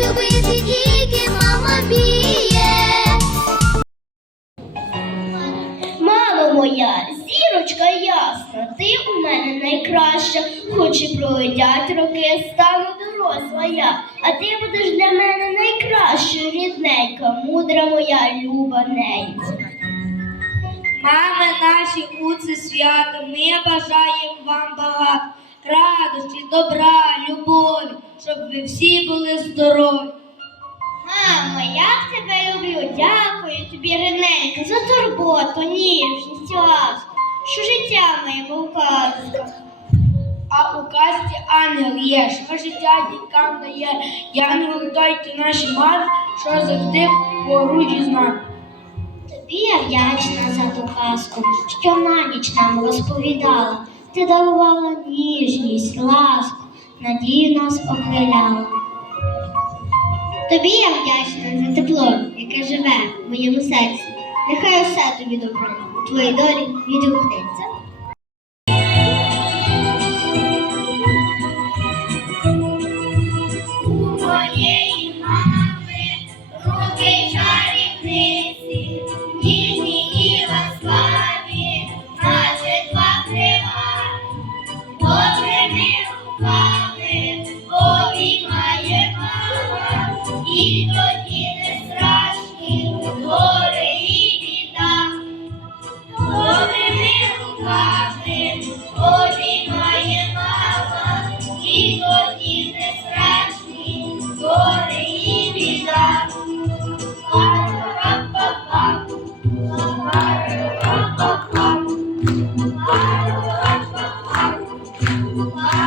любити тільки мама вміє. Мамо моя, зірочка ясна, ти у мене найкраща, хоч і пройдять роки, стану доросла я, а ти будеш для мене найкращою, рідненька, мудра моя, люба ненька. Мами наші у це свято, ми бажаємо вам багато радості, добра, любові, щоб ви всі були здорові. Мамо, я тебе люблю, дякую тобі, рідненька, за турботу, ніжність, ласку, що життя моє мов казка. А у казці ангел є, що життя дітям дає. Янгел дайте наші мати, що завжди поруч з нами. Тобі я вдячна за ту казку, що на ніч нам розповідала. Ти дарувала ніжність, ласку, надію нас окриляла. Тобі я вдячна за тепло, яке живе в моєму серці. Нехай усе тобі добро у твоїй долі відгукнеться.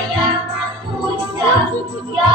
я матуся, я